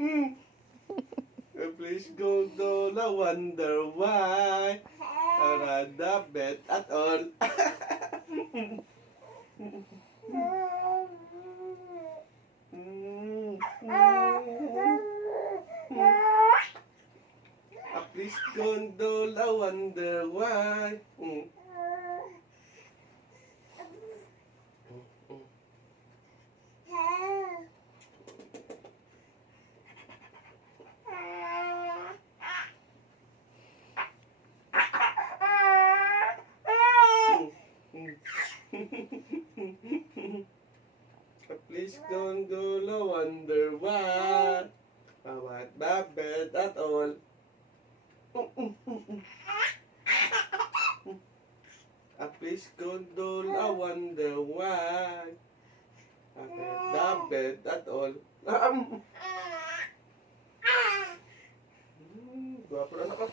Please go to the wonder why. Around the bed at all. Please go to the wonder why. Please don't go no wonder why. About the bed at all. Please don't go no wonder why. About the bed at all. Gwapo na ako.